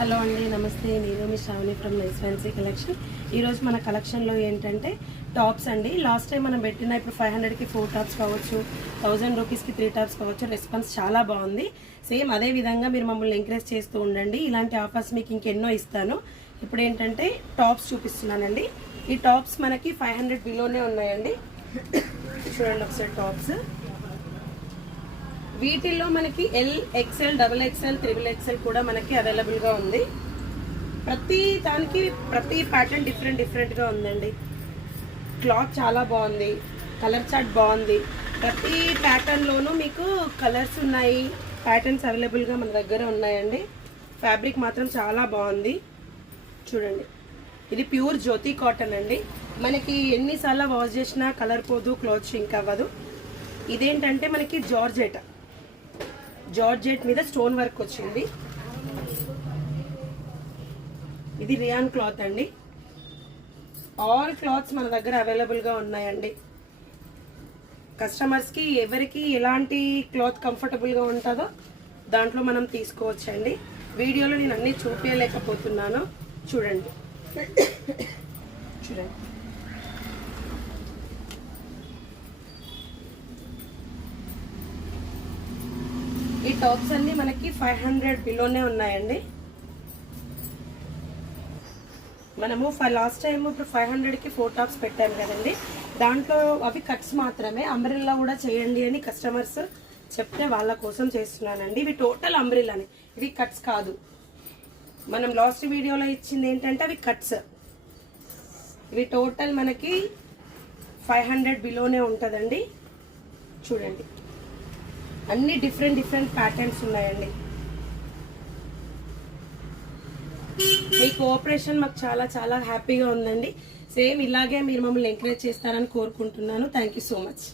Hello అండి, నమస్తే. నేను మీ Sravani from nice fancy collection. ఈరోజు మన కలెక్షన్లో ఏంటంటే టాప్స్ అండి. లాస్ట్ టైం మనం పెట్టిన ఇప్పుడు 500కి 4 టాప్స్ కావచ్చు, 1000 రూపీస్కి 3 టాప్స్ కావచ్చు. రెస్పాన్స్ చాలా బాగుంది. సేమ్ అదే విధంగా మీరు మమ్మల్ని ఎంకరేజ్ చేస్తూ ఉండండి. ఇలాంటి ఆఫర్స్ మీకు ఇంకెన్నో ఇస్తాను. ఇప్పుడు ఏంటంటే టాప్స్ చూపిస్తున్నానండి. ఈ టాప్స్ మనకి 500 బిలోనే ఉన్నాయండి. చూడండి ఒకసారి టాప్స్. వీటిల్లో మనకి L, XL, double XL, triple XL కూడా మనకి అవైలబుల్గా ఉంది. ప్రతి దానికి ప్రతి ప్యాటర్న్ డిఫరెంట్గా ఉందండి. క్లాత్ చాలా బాగుంది, కలర్ చార్ట్ బాగుంది. ప్రతి ప్యాటర్న్లోనూ మీకు కలర్స్ ఉన్నాయి, ప్యాటర్న్స్ అవైలబుల్గా మన దగ్గర ఉన్నాయండి. ఫ్యాబ్రిక్ మాత్రం చాలా బాగుంది. చూడండి, ఇది ప్యూర్ జ్యోతి కాటన్ అండి. మనకి ఎన్నిసార్లు వాష్ చేసినా కలర్ పోదు, క్లాత్ షింక్ అవ్వదు. ఇదేంటంటే మనకి జార్జెట్ మీద స్టోన్ వర్క్ వచ్చింది. ఇది రియాన్ క్లాత్ అండి. ఆల్ క్లాత్స్ మన దగ్గర అవైలబుల్గా ఉన్నాయండి. కస్టమర్స్కి ఎవరికి ఎలాంటి క్లాత్ కంఫర్టబుల్గా ఉంటుందో దాంట్లో మనం తీసుకోవచ్చండి. వీడియోలో నేను అన్నీ చూపించలేకపోతున్నాను. చూడండి. ఈ టాప్స్ అన్ని మనకి 500 బిలోనే ఉన్నాయండి. మనము లాస్ట్ టైం ఇప్పుడు 500కి 4 టాప్స్ పెట్టాము కదండి. దాంట్లో అవి కట్స్ మాత్రమే. అంబ్రెల్లా కూడా చేయండి అని కస్టమర్స్ చెప్తే వాళ్ళ కోసం చేస్తున్నానండి. ఇవి టోటల్ అంబ్రెల్లానే, ఇవి కట్స్ కాదు. మనం లాస్ట్ వీడియోలో ఇచ్చింది ఏంటంటే అవి కట్స్. ఇవి టోటల్ మనకి 500 బిలోనే ఉంటుందండి. చూడండి, అన్ని డిఫరెంట్ ప్యాటర్న్స్ ఉన్నాయండి. మీ కోఆపరేషన్ మాకు చాలా హ్యాపీగా ఉందండి. సేమ్ ఇలాగే మీరు మమ్మల్ని ఎంకరేజ్ చేస్తారని కోరుకుంటున్నాను. Thank you so much.